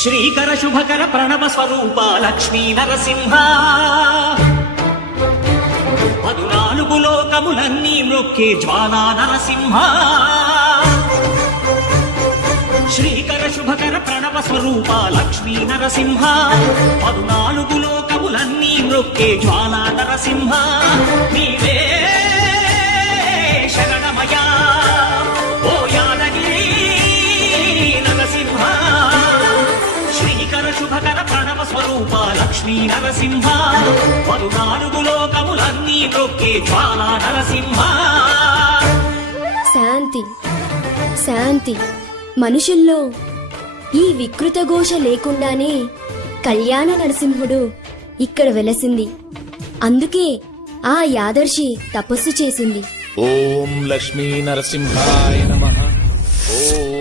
శ్రీకర శుభకర ప్రణవ స్వరూప లక్ష్మీ నరసింహ 14 లోకములన్నీ మ్రొక్కే జ్వాలా నరసింహ శ్రీకర శుభకర ప్రణవ స్వరూప లక్ష్మీ నరసింహ 14 లోకములన్నీ మ్రొక్కే జ్వాలా నరసింహ నీవే శరణమయా ఓ యాదగిరి నరసింహ శ్రీకర శుభకర ప్రణవ స్వరూప లక్ష్మీ నరసింహ 14 లోకములన్నీ మ్రొక్కే జ్వాలా నరసింహ. శాంతి శాంతి. మనుషుల్లో ఈ వికృత ఘోష లేకుండానే కళ్యాణ నరసింహుడు ఇక్కడ వెలసింది. అందుకే ఆ యాదర్శి తపస్సు చేసింది. ఓం లక్ష్మీ నరసింహాయ నమః. ఓం